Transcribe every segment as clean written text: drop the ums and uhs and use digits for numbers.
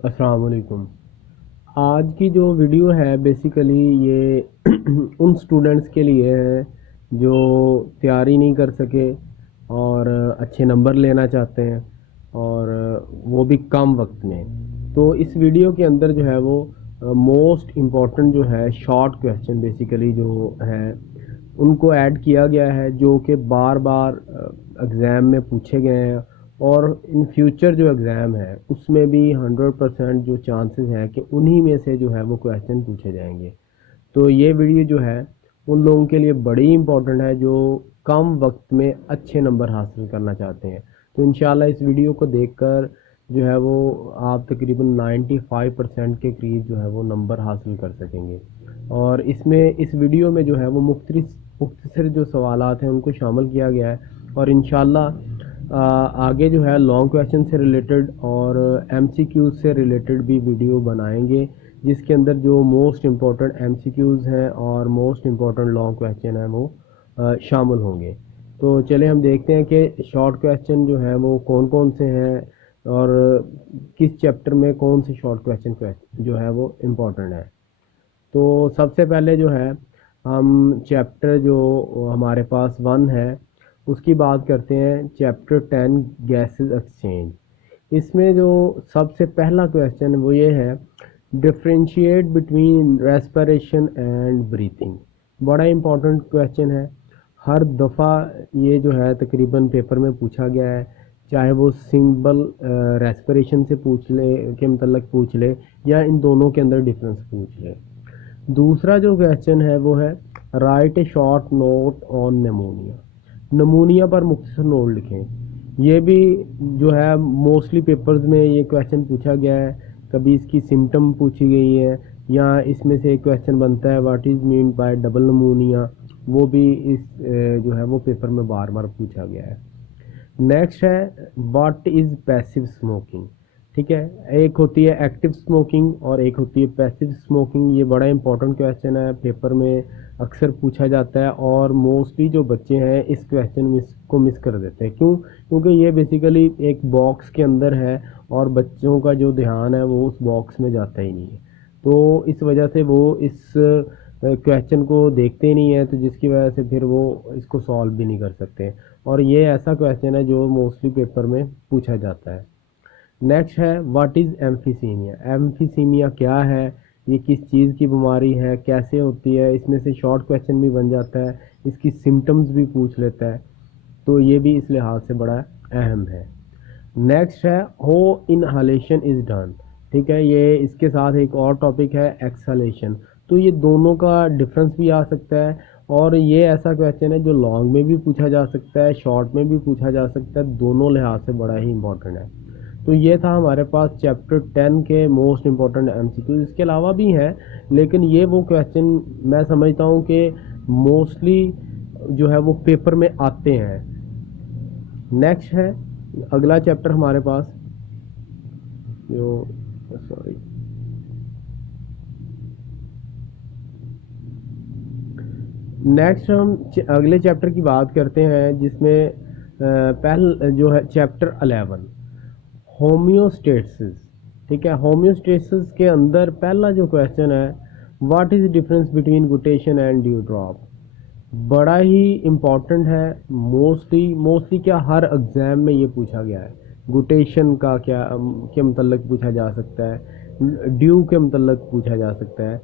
अस्सलाम वालेकुम। आज की जो वीडियो है बेसिकली ये उन स्टूडेंट्स के लिए है जो तैयारी नहीं कर सके और अच्छे नंबर लेना चाहते हैं और वो भी कम वक्त में। तो इस वीडियो के अंदर जो है वो मोस्ट इम्पॉर्टेंट जो है शॉर्ट क्वेश्चन बेसिकली जो है उनको ऐड किया गया है जो कि बार बार एग्ज़ाम में पूछे गए हैं और इन फ्यूचर जो एग्ज़ाम है उसमें भी 100% जो चांसेस हैं कि उन्हीं में से जो है वो क्वेश्चन पूछे जाएंगे। तो ये वीडियो जो है उन लोगों के लिए बड़ी इम्पोर्टेंट है जो कम वक्त में अच्छे नंबर हासिल करना चाहते हैं। तो इंशाल्लाह इस वीडियो को देखकर जो है वो आप तकरीबन 95% के करीब जो है वो नंबर हासिल कर सकेंगे। और इसमें इस वीडियो में जो है वो मुख्तसर जो सवालात हैं उनको शामिल किया गया है और इंशाल्लाह आगे जो है लॉन्ग क्वेश्चन से रिलेटेड और एमसीक्यूज से रिलेटेड भी वीडियो बनाएंगे जिसके अंदर जो मोस्ट इम्पॉर्टेंट एमसीक्यूज हैं और मोस्ट इम्पॉर्टेंट लॉन्ग क्वेश्चन हैं वो शामिल होंगे। तो चले हम देखते हैं कि शॉर्ट क्वेश्चन जो है वो कौन कौन से हैं और किस चैप्टर में कौन से शॉर्ट क्वेश्चन जो है वो इम्पोर्टेंट है। तो सबसे पहले जो है हम चैप्टर जो हमारे पास 1 है उसकी बात करते हैं। Chapter 10 gases exchange. इसमें जो सबसे पहला क्वेश्चन वो ये है, differentiate between respiration and breathing. बड़ा इंपॉर्टेंट क्वेश्चन है। हर दफ़ा ये जो है तकरीबन पेपर में पूछा गया है, चाहे वो सिंपल रेस्पिरेशन से पूछ ले के मतलब पूछ ले या इन दोनों के अंदर डिफरेंस पूछ ले। दूसरा जो क्वेश्चन है वो है, right A short note on नमूनिया। नमूनिया पर मुख्तसर नोट लिखें। ये भी जो है मोस्टली पेपर्स में ये क्वेश्चन पूछा गया है। कभी इसकी सिम्टम पूछी गई है या इसमें से एक क्वेश्चन बनता है what is mean by double नमूनिया, वो भी इस जो है वो पेपर में बार बार पूछा गया है। नेक्स्ट है, व्हाट इज़ पैसिव स्मोकिंग। ठीक है, एक होती है एक्टिव स्मोकिंग और एक होती है पैसिव स्मोकिंग। ये बड़ा इंपॉर्टेंट क्वेश्चन है, पेपर में अक्सर पूछा जाता है और मोस्टली जो बच्चे हैं इस क्वेश्चन को मिस कर देते हैं। क्यों? क्योंकि ये बेसिकली एक बॉक्स के अंदर है और बच्चों का जो ध्यान है वो उस बॉक्स में जाता ही नहीं है। तो इस वजह से वो इस क्वेश्चन को देखते नहीं है, तो जिसकी वजह से फिर वो इसको सॉल्व भी नहीं कर सकते। और ये ऐसा क्वेश्चन है जो मोस्टली पेपर में पूछा जाता है। नेक्स्ट है, व्हाट इज़ एम्फीसीमिया। एम्फीसीमिया क्या है, ये किस चीज़ की बीमारी है, कैसे होती है। इसमें से शॉर्ट क्वेश्चन भी बन जाता है, इसकी सिम्टम्स भी पूछ लेता है। तो ये भी इस लिहाज से बड़ा अहम है। नेक्स्ट है, हो इनहालेशन इज़ डन। ठीक है, ये इसके साथ एक और टॉपिक है एक्सहालेशन। तो ये दोनों का डिफरेंस भी आ सकता है और ये ऐसा क्वेश्चन है जो लॉन्ग में भी पूछा जा सकता है, शॉर्ट में भी पूछा जा सकता है। दोनों लिहाज से बड़ा ही इंपॉर्टेंट है। तो ये था हमारे पास चैप्टर 10 के मोस्ट इम्पॉर्टेंट एमसीक्यू। इसके अलावा भी हैं लेकिन ये वो क्वेश्चन मैं समझता हूँ कि मोस्टली जो है वो पेपर में आते हैं। नेक्स्ट है अगला चैप्टर हमारे पास जो, सॉरी, नेक्स्ट हम अगले चैप्टर की बात करते हैं जिसमें पहल जो है चैप्टर 11 होम्योस्टेसिस। ठीक है, होम्योस्टेसिस के अंदर पहला जो क्वेश्चन है, what is difference between guttation and dew drop. बड़ा ही इम्पॉर्टेंट है। मोस्टली मोस्टली क्या हर एग्ज़ाम में ये पूछा गया है। गुटेशन का क्या के मतलब पूछा जा सकता है, ड्यू के मतलब पूछा जा सकता है।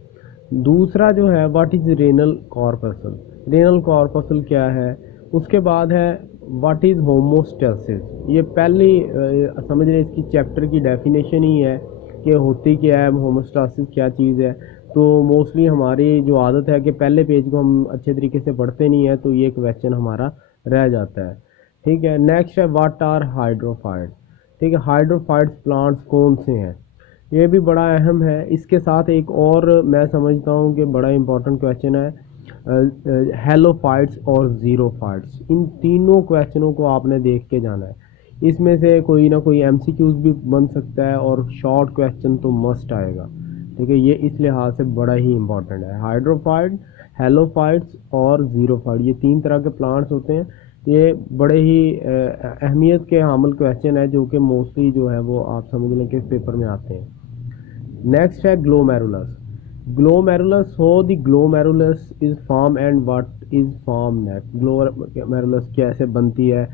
दूसरा जो है, what is renal corpuscle. Renal corpuscle क्या है। उसके बाद है, व्हाट इज़ होमोस्टेसिस। ये पहली समझ रहे इसकी चैप्टर की डेफिनेशन ही है कि होती क्या है, होमोस्टेसिस क्या चीज़ है। तो मोस्टली हमारी जो आदत है कि पहले पेज को हम अच्छे तरीके से पढ़ते नहीं है, तो ये क्वेश्चन हमारा रह जाता है। ठीक है, नेक्स्ट है, व्हाट आर हाइड्रोफाइट्स। ठीक है, हाइड्रोफाइट्स प्लांट्स कौन से हैं, ये भी बड़ा अहम है। इसके साथ एक और मैं समझता हूँ कि बड़ा इंपॉर्टेंट क्वेश्चन है, हेलोफाइट्स और ज़ीरोफाइट्स। इन तीनों क्वेश्चनों को आपने देख के जाना है। इसमें से कोई ना कोई एमसीक्यूज भी बन सकता है और शॉर्ट क्वेश्चन तो मस्ट आएगा। ठीक है, ये इस लिहाज से बड़ा ही इंपॉर्टेंट है। हाइड्रोफाइट, हेलोफाइट्स और ज़ीरोफाइट, ये 3 तरह के प्लांट्स होते हैं। ये बड़े ही अहमियत के हामिल क्वेश्चन है जो कि मोस्टली जो है वो आप समझ लें कि पेपर में आते हैं। नेक्स्ट है ग्लोमेरुलस। ग्लोमेरुलस हो the glomerulus is form and what is form next. Glomerulus कैसे बनती है,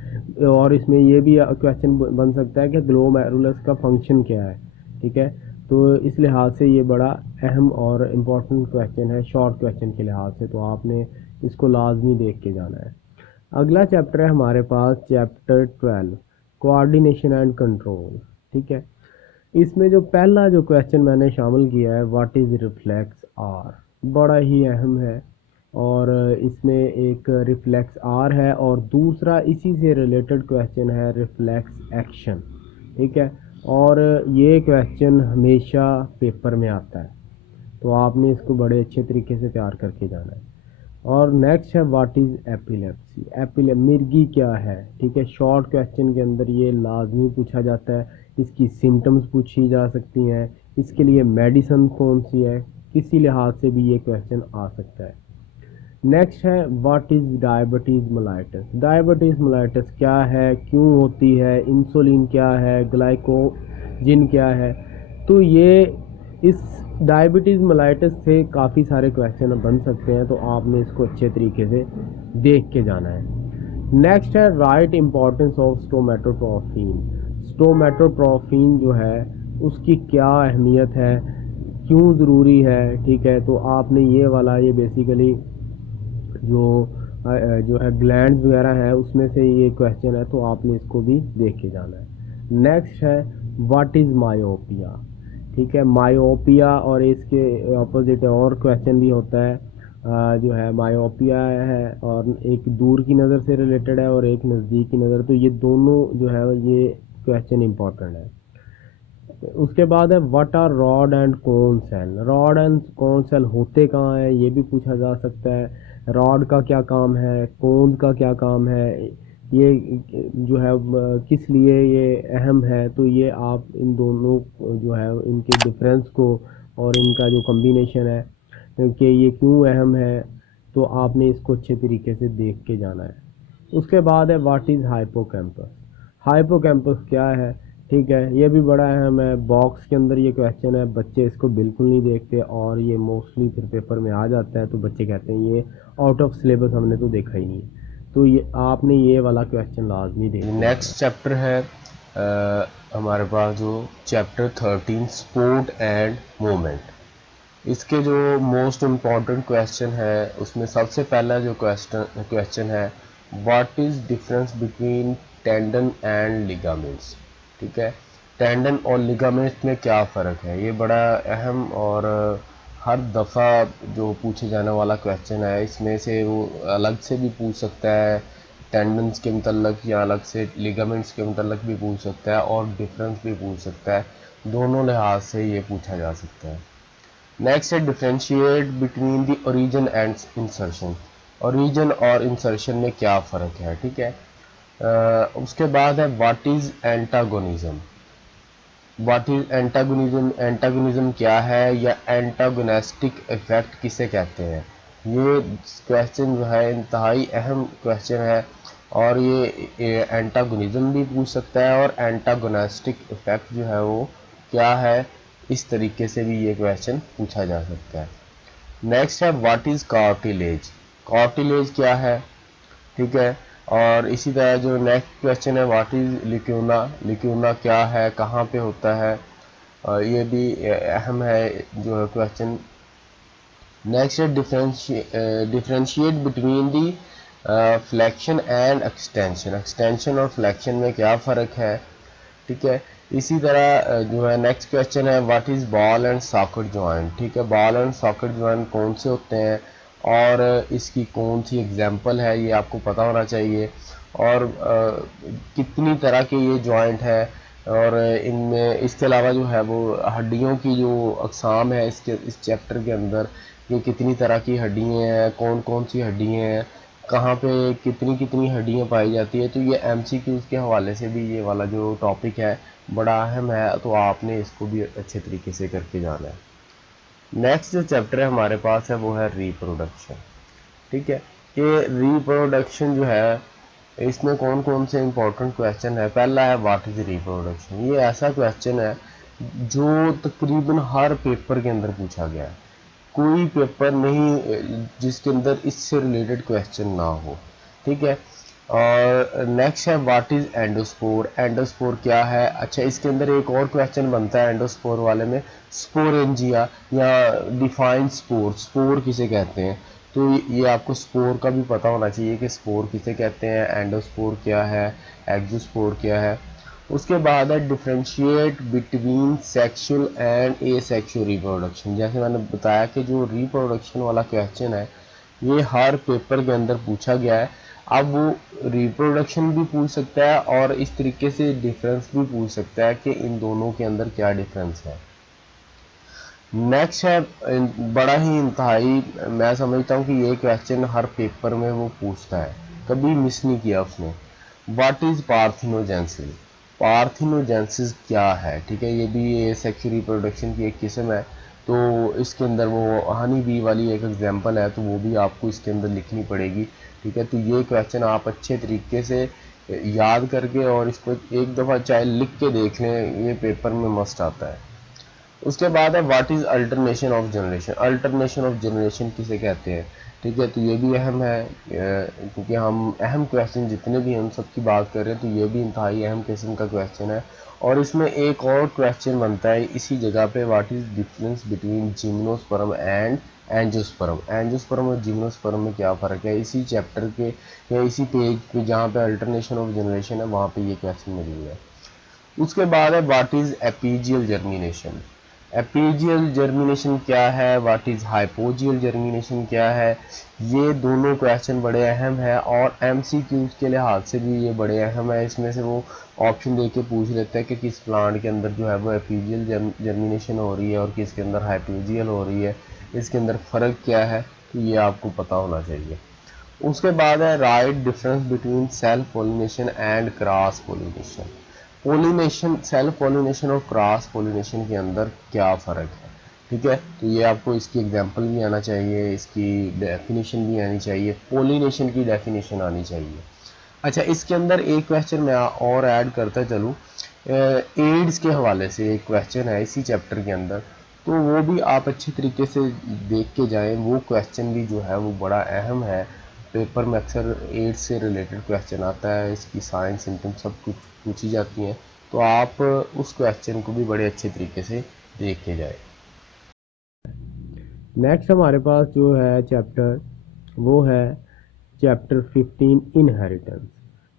और इसमें ये भी क्वेश्चन बन सकता है कि ग्लोमेरुलस का फंक्शन क्या है। ठीक है, तो इस लिहाज से ये बड़ा अहम और इम्पोर्टेंट क्वेश्चन है शॉर्ट क्वेश्चन के लिहाज से, तो आपने इसको लाजमी देख के जाना है। अगला चैप्टर है हमारे पास चैप्टर 12, कोऑर्डिनेशन एंड कंट्रोल। ठीक है, इसमें जो पहला जो क्वेश्चन मैंने शामिल किया है, व्हाट इज़ रिफ्लेक्स आर, बड़ा ही अहम है। और इसमें एक रिफ्लेक्स आर है और दूसरा इसी से रिलेटेड क्वेश्चन है रिफ्लेक्स एक्शन। ठीक है, और ये क्वेश्चन हमेशा पेपर में आता है, तो आपने इसको बड़े अच्छे तरीके से तैयार करके जाना है। और नेक्स्ट है व्हाट इज़ एपिलेप्सी। मिर्गी क्या है। ठीक है, शॉर्ट क्वेश्चन के अंदर ये लाजमी पूछा जाता है। इसकी सिम्टम्स पूछी जा सकती हैं, इसके लिए मेडिसिन कौन सी है, किसी लिहाज से भी ये क्वेश्चन आ सकता है। नेक्स्ट है what is diabetes mellitus. Diabetes mellitus क्या है, क्यों होती है, इंसुलिन क्या है, ग्लाइकोजिन क्या है। तो ये इस डायबिटीज़ मेलाइटस से काफ़ी सारे क्वेश्चन बन सकते हैं, तो आपने इसको अच्छे तरीके से देख के जाना है। नेक्स्ट है राइट इम्पोर्टेंस ऑफ स्टोमेटोट्रोफिन। स्टोमेटोट्रोफिन जो है उसकी क्या अहमियत है, क्यों ज़रूरी है। ठीक है, तो आपने ये वाला, ये बेसिकली जो जो है ग्लैंड्स वगैरह है उसमें से ये क्वेश्चन है, तो आपने इसको भी देख के जाना है। नेक्स्ट है व्हाट इज़ मायोपिया। ठीक है, मायोपिया और इसके ऑपोजिट और क्वेश्चन भी होता है। जो है मायोपिया है और एक दूर की नज़र से रिलेटेड है और एक नज़दीक की नज़र, तो ये दोनों जो है ये क्वेश्चन इंपॉर्टेंट है। उसके बाद है what are rod and cone cell. Rod and cone cell होते कहाँ हैं, ये भी पूछा जा सकता है। रॉड का क्या काम है, कोन का क्या काम है, ये जो है किस लिए ये अहम है। तो ये आप इन दोनों जो है इनके डिफरेंस को और इनका जो कम्बिनेशन है कि ये क्यों अहम है, तो आपने इसको अच्छे तरीके से देख के जाना है। उसके बाद है व्हाट इज़ हाइपोकैम्पस। हाइपोकैम्पस क्या है। ठीक है, ये भी बड़ा अहम है। बॉक्स के अंदर ये क्वेश्चन है, बच्चे इसको बिल्कुल नहीं देखते और ये मोस्टली फिर पेपर में आ जाता है, तो बच्चे कहते हैं ये आउट ऑफ सिलेबस, हमने तो देखा ही नहीं। तो ये आपने ये वाला क्वेश्चन लाजमी देखना। नेक्स्ट चैप्टर है हमारे पास जो चैप्टर 13 स्पोर्ट एंड मूवमेंट। इसके जो मोस्ट इम्पॉर्टेंट क्वेश्चन है उसमें सबसे पहला जो क्वेश्चन है what is difference between tendon and ligaments. ठीक है, टेंडन और लिगामेंट्स में क्या फ़र्क है, ये बड़ा अहम और हर दफ़ा जो पूछे जाने वाला क्वेश्चन है। इसमें से वो अलग से भी पूछ सकता है, टेंडन्स के मतलब या अलग से लिगामेंट्स के मतलब भी पूछ सकता है और डिफरेंस भी पूछ सकता है। दोनों लिहाज से ये पूछा जा सकता है। नेक्स्ट है differentiate between the origin and insertion. Origin और इंसर्शन में क्या फ़र्क है। ठीक है, उसके बाद है what is antagonism. What is antagonism, antagonism क्या है या एंटागोनेस्टिक इफेक्ट किसे कहते हैं। ये क्वेश्चन जो है इंतहाई अहम क्वेश्चन है और ये एंटागोनिज्म भी पूछ सकता है और एंटागोनेस्टिक इफेक्ट जो है वो क्या है, इस तरीके से भी ये क्वेश्चन पूछा जा सकता है। नेक्स्ट है व्हाट इज कार्टिलेज। कार्टिलेज क्या है। ठीक है, और इसी तरह जो नेक्स्ट क्वेश्चन है व्हाट इज लिक्यूना। लिक्यूना क्या है, कहाँ पे होता है, ये भी अहम है जो है क्वेश्चन। नेक्स्ट है differentiate between the flexion and extension. Extension और फ्लेक्शन में क्या फ़र्क है। ठीक है, इसी तरह जो है नेक्स्ट क्वेश्चन है what is ball and socket joint. ठीक है, बॉल एंड सॉकेट जॉइंट कौन से होते हैं और इसकी कौन सी एग्जांपल है, ये आपको पता होना चाहिए। और कितनी तरह के ये जॉइंट है और इनमें इसके अलावा जो है वो हड्डियों की जो अक़साम है इसके इस चैप्टर के अंदर, ये कितनी तरह की हड्डियाँ हैं, कौन कौन सी हड्डियाँ हैं, कहाँ पे कितनी कितनी हड्डियाँ पाई जाती है। तो ये एमसीक्यूज़ के हवाले से भी ये वाला जो टॉपिक है बड़ा अहम है, तो आपने इसको भी अच्छे तरीके से करके जाना है। नेक्स्ट जो चैप्टर है हमारे पास है वो है रिप्रोडक्शन। ठीक है, ये रिप्रोडक्शन जो है इसमें कौन कौन से इंपॉर्टेंट क्वेश्चन है। पहला है व्हाट इज रिप्रोडक्शन। ये ऐसा क्वेश्चन है जो तकरीबन हर पेपर के अंदर पूछा गया है। कोई पेपर नहीं जिसके अंदर इससे रिलेटेड क्वेश्चन ना हो। ठीक है। और नेक्स्ट है व्हाट इज एंडोस्पोर। एंडोस्पोर क्या है? अच्छा, इसके अंदर एक और क्वेश्चन बनता है एंडोस्पोर वाले में, स्पोरेंजिया या डिफाइन स्पोर, स्पोर किसे कहते हैं। तो ये आपको स्पोर का भी पता होना चाहिए कि स्पोर किसे कहते हैं, एंडोस्पोर क्या है, एक्सोस्पोर क्या है। उसके बाद है differentiate between sexual and A sexual reproduction. जैसे मैंने बताया कि जो रिप्रोडक्शन वाला क्वेश्चन है ये हर पेपर के अंदर पूछा गया है। अब वो रिप्रोडक्शन भी पूछ सकता है और इस तरीके से डिफरेंस भी पूछ सकता है कि इन दोनों के अंदर क्या डिफरेंस है। नेक्स्ट है बड़ा ही इंतहाई, मैं समझता हूँ कि ये क्वेश्चन हर पेपर में वो पूछता है, कभी मिस नहीं किया उसने। What is पार्थिनोजेंसिस। पार्थिनोजेंसिस क्या है? ठीक है, ये भी ये सेक्सुअल रिप्रोडक्शन की एक किस्म है। तो इसके अंदर वो हनी बी वाली एक एग्जांपल है, तो वो भी आपको इसके अंदर लिखनी पड़ेगी। ठीक है, तो ये क्वेश्चन आप अच्छे तरीके से याद करके और इसको एक दफ़ा चाहे लिख के देख लें, ये पेपर में मस्ट आता है। उसके बाद है what is alternation of generation. Alternation of generation किसे कहते हैं? ठीक है, तो ये भी अहम है, क्योंकि हम अहम क्वेश्चन जितने भी हम सब की बात कर रहे हैं, तो ये भी इंतहाई अहम किस्म का क्वेश्चन है। और इसमें एक और क्वेश्चन बनता है इसी जगह पे, what is difference between gymnosperm and angiosperm. Angiosperm और जिम्नोस्पर्म में क्या फ़र्क है? इसी चैप्टर के या इसी पेज पे जहाँ पे अल्टरनेशन ऑफ जनरेशन है वहाँ पे ये क्वेश्चन मौजूद है। उसके बाद है what is epigeal germination. Epigeal germination क्या है, व्हाट इज हाइपोजियल जर्मिनेशन क्या है। ये दोनों क्वेश्चन बड़े अहम है और एमसीक्यूज के लिहाज से भी ये बड़े अहम है। इसमें से वो ऑप्शन दे के पूछ लेते हैं कि किस प्लांट के अंदर जो है वो एपीजियल जर्मिनेशन हो रही है और किसके अंदर हाइपोजियल हो रही है, इसके अंदर फ़र्क क्या है, तो ये आपको पता होना चाहिए। उसके बाद है right difference between self pollination and cross pollination. Pollination, self pollination और क्रॉस पोलिनेशन के अंदर क्या फ़र्क है। ठीक है, तो ये आपको इसकी एग्जांपल भी आना चाहिए, इसकी डेफिनेशन भी आनी चाहिए, पोलिनेशन की डेफिनेशन आनी चाहिए। अच्छा, इसके अंदर एक क्वेश्चन मैं और ऐड करता चलूँ, एड्स के हवाले से एक क्वेश्चन है इसी चैप्टर के अंदर, तो वो भी आप अच्छे तरीके से देख के जाएं। वो क्वेश्चन भी जो है वो बड़ा अहम है, पेपर में अक्सर एड्स से रिलेटेड क्वेश्चन आता है, इसकी साइन सिम्टम सब कुछ पूछी जाती हैं, तो आप उस क्वेश्चन को भी बड़े अच्छे तरीके से देख के जाएं। नेक्स्ट हमारे पास जो है चैप्टर, वो है चैप्टर 15 इनहेरिटेंस।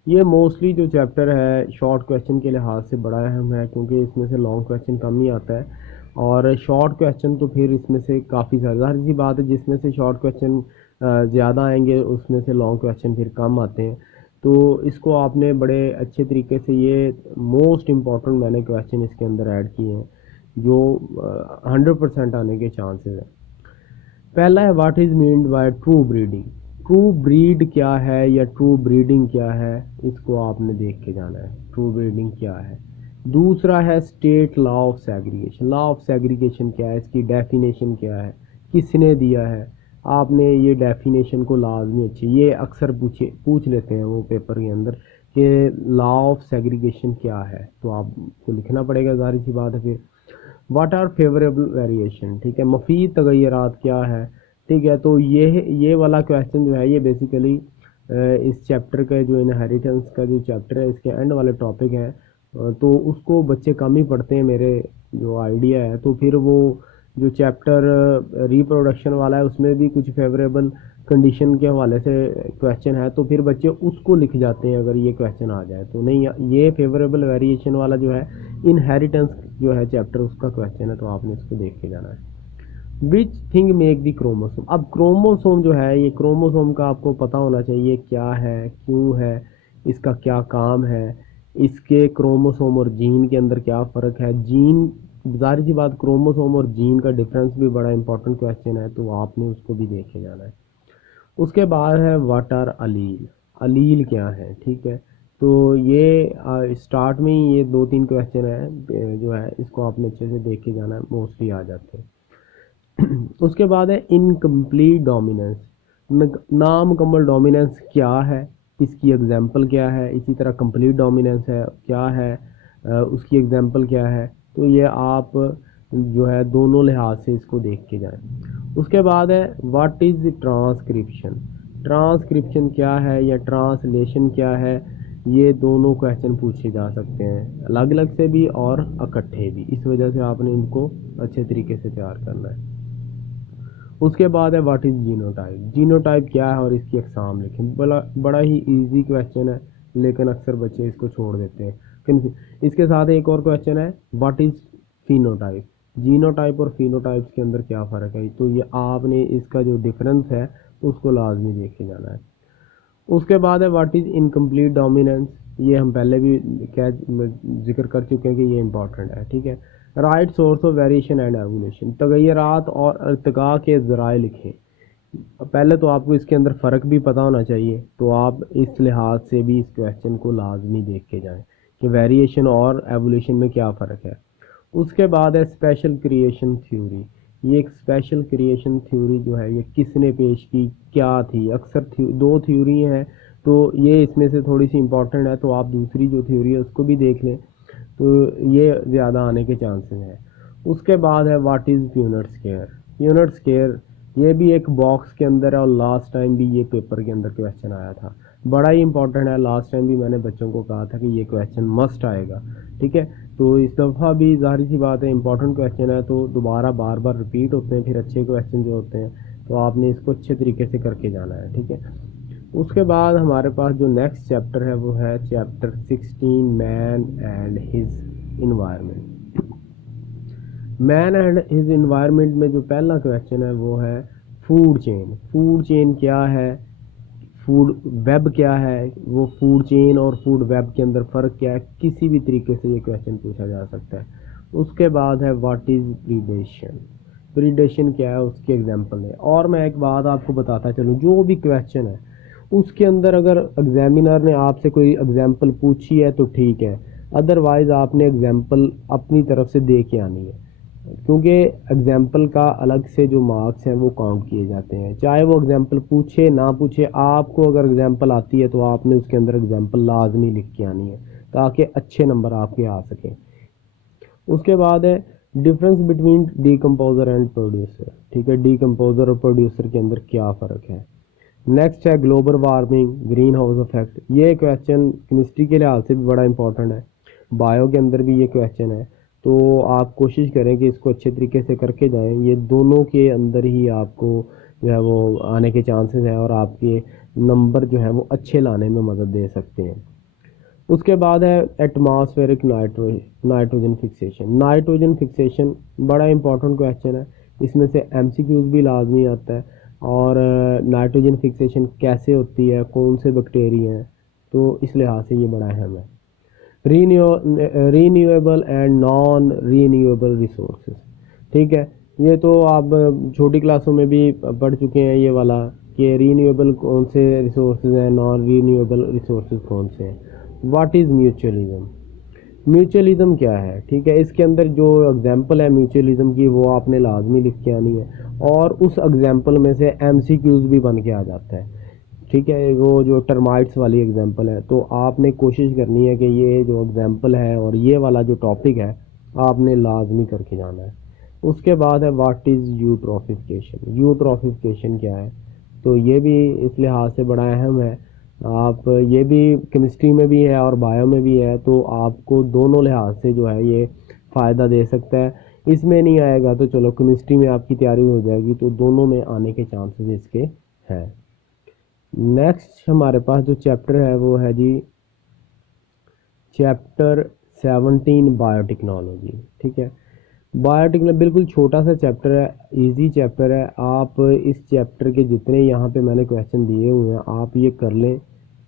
ये मोस्टली जो चैप्टर है शॉर्ट क्वेश्चन के लिहाज से बड़ा अहम है, क्योंकि इसमें से लॉन्ग क्वेश्चन कम ही आता है और शॉर्ट क्वेश्चन तो फिर इसमें से काफ़ी सारे, ज़ाहिर सी बात है जिसमें से शॉर्ट क्वेश्चन ज़्यादा आएंगे उसमें से लॉन्ग क्वेश्चन फिर कम आते हैं। तो इसको आपने बड़े अच्छे तरीके से, ये मोस्ट इम्पॉर्टेंट मैंने क्वेश्चन इसके अंदर ऐड किए हैं जो 100% आने के चांसेस हैं। पहला है what is meant by true breeding. True breed क्या है या ट्रू ब्रीडिंग क्या है, इसको आपने देख के जाना है, ट्रू ब्रीडिंग क्या है। दूसरा है state law of segregation. Law of segregation क्या है, इसकी डेफिनेशन क्या है, किसने दिया है। आपने ये डेफिनेशन को लाजमी अच्छी, ये अक्सर पूछ लेते हैं वो पेपर के अंदर कि लॉ ऑफ सेग्रीगेशन क्या है, तो आपको लिखना पड़ेगा, ज़ाहिर सी बात है। फिर वाट आर फेवरेबल वेरिएशन, ठीक है, मफीद तगैरात क्या है। ठीक है, तो ये वाला क्वेश्चन जो है ये बेसिकली इस चैप्टर का जो इनहेरिटेंस का जो चैप्टर है इसके एंड वाले टॉपिक हैं, तो उसको बच्चे कम ही पढ़ते हैं मेरे जो आइडिया है। तो फिर वो जो चैप्टर रिप्रोडक्शन वाला है उसमें भी कुछ फेवरेबल कंडीशन के हवाले से क्वेश्चन है, तो फिर बच्चे उसको लिख जाते हैं अगर ये क्वेश्चन आ जाए तो। नहीं, ये फेवरेबल वेरिएशन वाला जो है इनहेरिटेंस जो है चैप्टर उसका क्वेश्चन है, तो आपने इसको देख के जाना है। Which thing make the chromosome. अब क्रोमोसोम जो है, ये क्रोमोसोम का आपको पता होना चाहिए क्या है, क्यों है, इसका क्या काम है, इसके क्रोमोसोम और जीन के अंदर क्या फ़र्क है। जीन, जाहिर सी बात, क्रोमोसोम और जीन का डिफरेंस भी बड़ा इंपॉर्टेंट क्वेश्चन है, तो आपने उसको भी देखे जाना है। उसके बाद है व्हाट आर अलील। अलील क्या है, ठीक है, तो ये स्टार्ट में ही ये 2-3 क्वेश्चन है जो है इसको आपने अच्छे से देख के जाना है, मोस्टली आ जाते हैं। उसके बाद है इनकम्प्लीट डोमिनेंस। नामुकम्मल डोमिनेंस क्या है, इसकी एग्जांपल क्या है। इसी तरह कंप्लीट डोमिनेंस है क्या है, उसकी एग्जांपल क्या है। तो ये आप जो है दोनों लिहाज से इसको देख के जाएं। उसके बाद है व्हाट इज़ ट्रांसक्रिप्शन। ट्रांसक्रिप्शन क्या है या ट्रांसलेशन क्या है, ये दोनों क्वेश्चन पूछे जा सकते हैं, अलग अलग से भी और इकट्ठे भी। इस वजह से आपने इनको अच्छे तरीके से तैयार करना है। उसके बाद है व्हाट इज़ जीनोटाइप। जीनोटाइप क्या है और इसकी अक़साम लिखें। बड़ा ही इजी क्वेश्चन है, लेकिन अक्सर बच्चे इसको छोड़ देते हैं। इसके साथ एक और क्वेश्चन है व्हाट इज़ फिनोटाइप। जीनोटाइप और फिनोटाइप्स के अंदर क्या फ़र्क है, तो ये आपने इसका जो डिफरेंस है उसको लाजमी देखे जाना है। उसके बाद है व्हाट इज़ इनकम्प्लीट डोमिनेंस। ये हम पहले भी क्या जिक्र कर चुके हैं कि ये इंपॉर्टेंट है, ठीक है। Right source of variation and evolution. तगय्युरात और इर्तिका के ज़राए लिखें। पहले तो आपको इसके अंदर फ़र्क भी पता होना चाहिए, तो आप इस लिहाज से भी इस क्वेश्चन को लाजमी देख के जाएं कि वेरिएशन और एवोल्यूशन में क्या फ़र्क है। उसके बाद है स्पेशल क्रिएशन थ्योरी। ये एक स्पेशल क्रिएशन थ्योरी जो है ये किसने पेश की, क्या थी। अक्सर दो थ्योरी हैं, तो ये इसमें से थोड़ी सी इंपॉर्टेंट है, तो आप दूसरी जो थ्योरी है उसको भी देख लें, तो ये ज़्यादा आने के चांसेस हैं। उसके बाद है व्हाट इज़ प्यूनट स्केयर। प्यूनट स्केयर ये भी एक बॉक्स के अंदर है, और लास्ट टाइम भी ये पेपर के अंदर क्वेश्चन आया था, बड़ा ही इंपॉर्टेंट है। लास्ट टाइम भी मैंने बच्चों को कहा था कि ये क्वेश्चन मस्ट आएगा, ठीक है। तो इस दफ़ा भी ज़ाहिर सी बात है इंपॉर्टेंट क्वेश्चन है, तो दोबारा बार बार रिपीट होते हैं फिर अच्छे क्वेश्चन जो होते हैं, तो आपने इसको अच्छे तरीके से करके जाना है, ठीक है। उसके बाद हमारे पास जो नेक्स्ट चैप्टर है वो है chapter 16 man and his environment. Man and his environment में जो पहला क्वेश्चन है वो है फूड चेन। फूड चेन क्या है, फूड वेब क्या है, वो फूड चेन और फूड वेब के अंदर फ़र्क क्या है, किसी भी तरीके से ये क्वेश्चन पूछा जा सकता है। उसके बाद है व्हाट इज़ प्रीडेशन। प्रीडेशन क्या है उसकी एग्जांपल है। और मैं एक बात आपको बताता चलूँ, जो भी क्वेश्चन है उसके अंदर अगर एग्जामिनर ने आपसे कोई एग्जांपल पूछी है तो ठीक है, अदरवाइज़ आपने एग्जांपल अपनी तरफ से दे के आनी है, क्योंकि एग्जाम्पल का अलग से जो मार्क्स हैं वो काउंट किए जाते हैं। चाहे वो एग्जाम्पल पूछे ना पूछे, आपको अगर एग्जाम्पल आती है तो आपने उसके अंदर एग्जाम्पल लाजमी लिख के आनी है, ताकि अच्छे नंबर आपके आ सकें। उसके बाद है difference between decomposer and producer, ठीक है। डीकम्पोजर और प्रोड्यूसर के अंदर क्या फ़र्क है। नेक्स्ट है global warming, green house effect. ये क्वेश्चन केमिस्ट्री के लिहाज से भी बड़ा इंपॉर्टेंट है, बायो के अंदर भी ये क्वेश्चन है, तो आप कोशिश करें कि इसको अच्छे तरीके से करके जाएं। ये दोनों के अंदर ही आपको जो है वो आने के चांसेस हैं, और आपके नंबर जो है वो अच्छे लाने में मदद दे सकते हैं। उसके बाद है atmospheric nitrogen fixation. Nitrogen fixation बड़ा इंपॉर्टेंट क्वेश्चन है, इसमें से एमसीक्यूज भी लाजमी आता है। और नाइट्रोजन फिक्सेशन कैसे होती है, कौन से बैक्टीरिया हैं, तो इस लिहाज से ये बड़ा अहम है। Renewable and non renewable resources, ठीक है। ये तो आप छोटी क्लासों में भी पढ़ चुके हैं ये वाला, कि रीन्यूएबल कौन से रिसोर्सेज हैं, नॉन रीन्यूएबल रिसोर्सेज कौन से हैं। What is mutualism. म्यूचुअलिज्म क्या है, ठीक है। इसके अंदर जो एग्जांपल है म्यूचुअलिज्म की वो आपने लाजमी लिख के आनी है, और उस एग्जांपल में से एमसीक्यूज भी बन के आ जाता है, ठीक है। वो जो टर्माइट्स वाली एग्जांपल है, तो आपने कोशिश करनी है कि ये जो एग्जांपल है और ये वाला जो टॉपिक है आपने लाजमी करके जाना है। उसके बाद है व्हाट इज़ यूट्रोफिकेशन। यूट्रोफिकेशन क्या है, तो ये भी इस लिहाज से बड़ा अहम है। आप ये भी केमिस्ट्री में भी है और बायो में भी है, तो आपको दोनों लिहाज से जो है ये फ़ायदा दे सकता है। इसमें नहीं आएगा तो चलो केमिस्ट्री में आपकी तैयारी हो जाएगी, तो दोनों में आने के चांसेस इसके हैं। नेक्स्ट हमारे पास जो चैप्टर है वो है जी चैप्टर 17 बायोटेक्नोलॉजी, ठीक है। बायोटेक्नोलॉजी बिल्कुल छोटा सा चैप्टर है, इजी चैप्टर है। आप इस चैप्टर के जितने यहाँ पे मैंने क्वेश्चन दिए हुए हैं आप ये कर लें,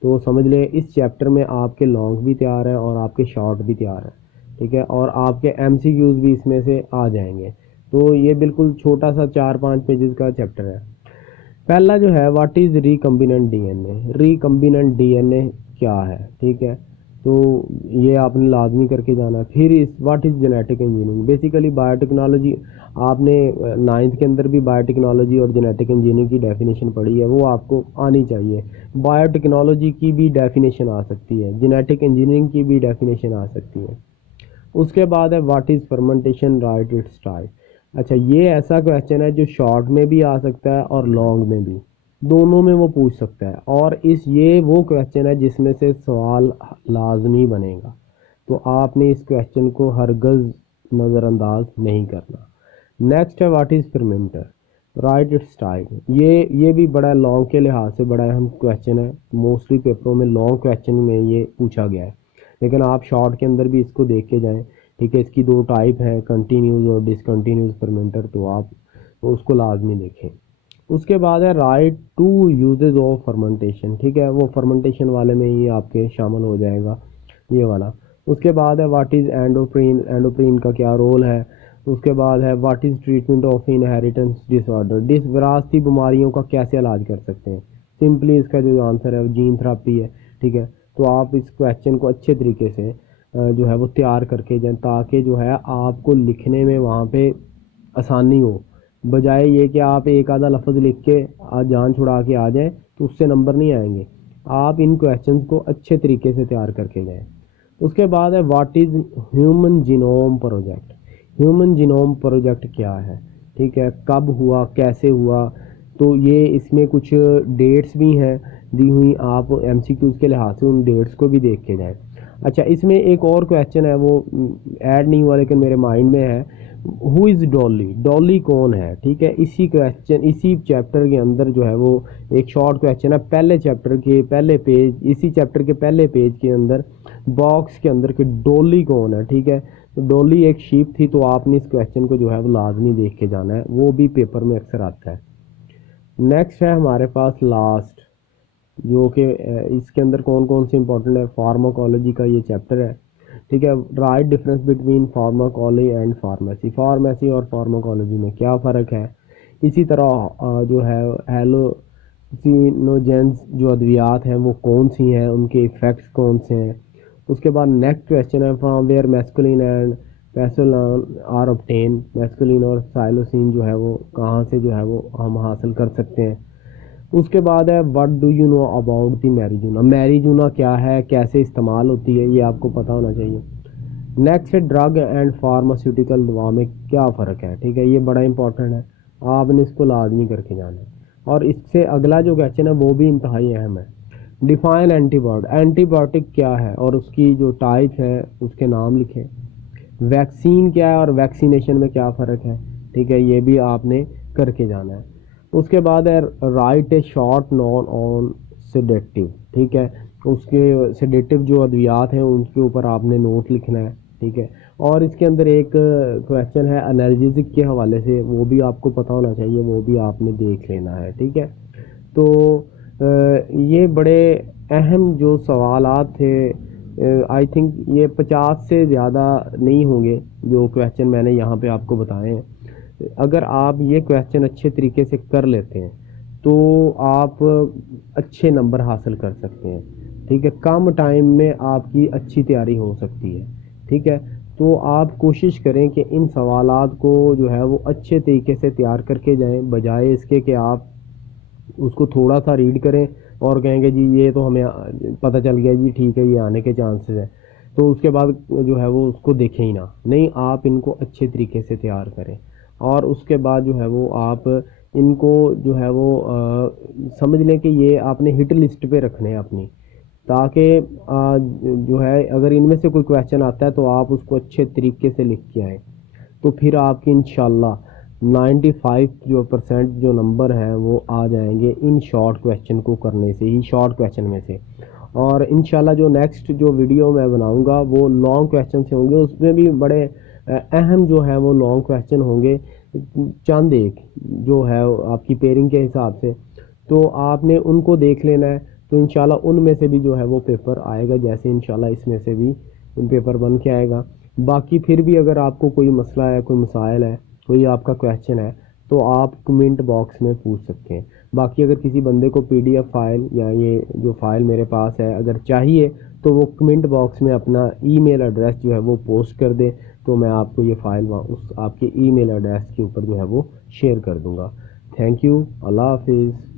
तो समझ लें इस चैप्टर में आपके लॉन्ग भी तैयार है और आपके शॉर्ट भी तैयार है, ठीक है। और आपके एमसीक्यूज भी इसमें से आ जाएंगे, तो ये बिल्कुल छोटा सा 4-5 पेजेस का चैप्टर है। पहला जो है what is recombinant DNA. Recombinant DNA क्या है, ठीक है, तो ये आपने लाजमी करके जाना है। फिर इस what is genetic engineering. Basically biotechnology आपने 9th के अंदर भी बायोटेक्नोलॉजी और जेनेटिक इंजीनियरिंग की डेफिनेशन पढ़ी है, वो आपको आनी चाहिए। बायोटेक्नोलॉजी की भी डेफिनेशन आ सकती है, जेनेटिक इंजीनियरिंग की भी डेफिनेशन आ सकती है। उसके बाद है what is fermentation, right it's type. अच्छा, ये ऐसा क्वेश्चन है जो शॉर्ट में भी आ सकता है और लॉन्ग में भी, दोनों में वो पूछ सकता है। और ये वो क्वेश्चन है जिसमें से सवाल लाजमी बनेगा, तो आपने इस क्वेश्चन को हरगज़ नज़रअंदाज नहीं करना। नेक्स्ट है what is fermenter, right it's type. ये भी बड़ा लॉन्ग के लिहाज से बड़ा अहम क्वेश्चन है, मोस्टली पेपरों में लॉन्ग क्वेश्चन में ये पूछा गया है, लेकिन आप शॉर्ट के अंदर भी इसको देख के जाएँ। ठीक है, इसकी दो टाइप है, कंटिन्यूस और डिसकंटिन्यूस फर्मेंटर, तो आप उसको लाजमी देखें। उसके बाद है write two uses of fermentation. ठीक है, वो फर्मेंटेशन वाले में ही आपके शामिल हो जाएगा ये वाला। उसके बाद है व्हाट इज़ एंडोप्रीन, एंडोप्रीन का क्या रोल है। उसके बाद है what is treatment of inheritance disorder, विरासती बीमारियों का कैसे इलाज कर सकते हैं। सिंपली इसका जो आंसर है वो जीन थेरेपी है। ठीक है, तो आप इस क्वेश्चन को अच्छे तरीके से जो है वो तैयार करके जाएं, ताकि जो है आपको लिखने में वहाँ पे आसानी हो, बजाय ये कि आप एक आधा लफ्ज़ लिख के जान छुड़ा के आ जाएं, तो उससे नंबर नहीं आएंगे। आप इन क्वेश्चंस को अच्छे तरीके से तैयार करके जाएं। उसके बाद है what is human genome project. Human genome project क्या है, ठीक है, कब हुआ, कैसे हुआ, तो ये इसमें कुछ डेट्स भी हैं दी हुई, आप एमसीक्यूज़ के लिहाज से उन डेट्स को भी देख के जाएं। अच्छा, इसमें एक और क्वेश्चन है, वो ऐड नहीं हुआ लेकिन मेरे माइंड में है, हु इज़ डॉली, डॉली कौन है। ठीक है, इसी क्वेश्चन, इसी चैप्टर के अंदर जो है वो एक शॉर्ट क्वेश्चन है, पहले चैप्टर के पहले पेज, इसी चैप्टर के पहले पेज के अंदर बॉक्स के अंदर कि डॉली कौन है। ठीक है, तो डॉली एक शीप थी, तो आपने इस क्वेश्चन को जो है वो लाजमी देख के जाना है, वो भी पेपर में अक्सर आता है। नेक्स्ट है हमारे पास लास्ट, जो कि इसके अंदर कौन कौन से इंपॉर्टेंट है, फार्माकोलॉजी का ये चैप्टर है। ठीक है, right difference between pharmacology and pharmacy, pharmacy और फार्माकोलॉजी में क्या फ़र्क है। इसी तरह जो है हेलोसिनोजेंस जो अद्वियात हैं वो कौन सी हैं, उनके इफ़ेक्ट्स कौन से हैं। उसके बाद नेक्स्ट क्वेश्चन है from where mescaline and psilocin are obtain, mescaline और साइलोसिन जो है वो कहाँ से जो है वो हम हासिल कर सकते हैं। उसके बाद है what do you know about the marijuana, marijuana क्या है, कैसे इस्तेमाल होती है, ये आपको पता होना चाहिए। नेक्स्ट है ड्रग एंड फार्मास्यूटिकल, दवा में क्या फ़र्क है। ठीक है, ये बड़ा इंपॉर्टेंट है, आपने इसको लाजमी करके जाना है। और इससे अगला जो क्वेश्चन है वो भी इंतहाई अहम है, डिफाइन एंटीबायोटिक, एंटीबायोटिक क्या है और उसकी जो टाइप है उसके नाम लिखें। वैक्सीन क्या है और वैक्सीनेशन में क्या फ़र्क है। ठीक है, ये भी आपने करके जाना है। उसके बाद है right A short note on sedative. ठीक है, उसके सेडेटिव जो अद्वियात हैं उनके ऊपर आपने नोट लिखना है। ठीक है, और इसके अंदर एक क्वेश्चन है एनाल्जेसिक के हवाले से, वो भी आपको पता होना चाहिए, वो भी आपने देख लेना है। ठीक है, तो ये बड़े अहम जो सवालात थे, आई थिंक ये 50 से ज़्यादा नहीं होंगे जो क्वेश्चन मैंने यहाँ पे आपको बताए हैं। अगर आप ये क्वेश्चन अच्छे तरीके से कर लेते हैं तो आप अच्छे नंबर हासिल कर सकते हैं। ठीक है, कम टाइम में आपकी अच्छी तैयारी हो सकती है। ठीक है, तो आप कोशिश करें कि इन सवालात को जो है वो अच्छे तरीके से तैयार करके जाएं, बजाय इसके कि आप उसको थोड़ा सा रीड करें और कहेंगे जी ये तो हमें पता चल गया जी, ठीक है ये आने के चांसेस हैं, तो उसके बाद जो है वो उसको देखें ही ना। नहीं, आप इनको अच्छे तरीके से तैयार करें और उसके बाद जो है वो आप इनको जो है वो समझ लें कि ये आपने हिट लिस्ट पे रखने हैं अपनी, ताकि जो है अगर इनमें से कोई क्वेश्चन आता है तो आप उसको अच्छे तरीके से लिख के आएँ, तो फिर आपकी इंशाल्लाह 95 जो परसेंट जो नंबर हैं वो आ जाएंगे इन शॉर्ट क्वेश्चन को करने से ही, शॉर्ट क्वेश्चन में से। और इंशाल्लाह जो नेक्स्ट जो वीडियो मैं बनाऊंगा वो लॉन्ग क्वेश्चन से होंगे, उसमें भी बड़े अहम जो है वो लॉन्ग क्वेश्चन होंगे, चंद एक जो है आपकी पेयरिंग के हिसाब से, तो आपने उनको देख लेना है। तो इंशाल्लाह उनमें से भी जो है वो पेपर आएगा, जैसे इंशाल्लाह इसमें से भी पेपर बन के आएगा। बाकी फिर भी अगर आपको कोई मसला है, कोई मसाइल है, कोई आपका क्वेश्चन है, तो आप कमेंट बॉक्स में पूछ सकते हैं। बाकी अगर किसी बंदे को पीडीएफ फाइल या ये जो फाइल मेरे पास है अगर चाहिए, तो वो कमेंट बॉक्स में अपना ईमेल एड्रेस जो है वो पोस्ट कर दे, तो मैं आपको ये फ़ाइल उस आपके ईमेल एड्रेस के ऊपर जो है वो शेयर कर दूँगा। थैंक यू, अल्लाह हाफिज़।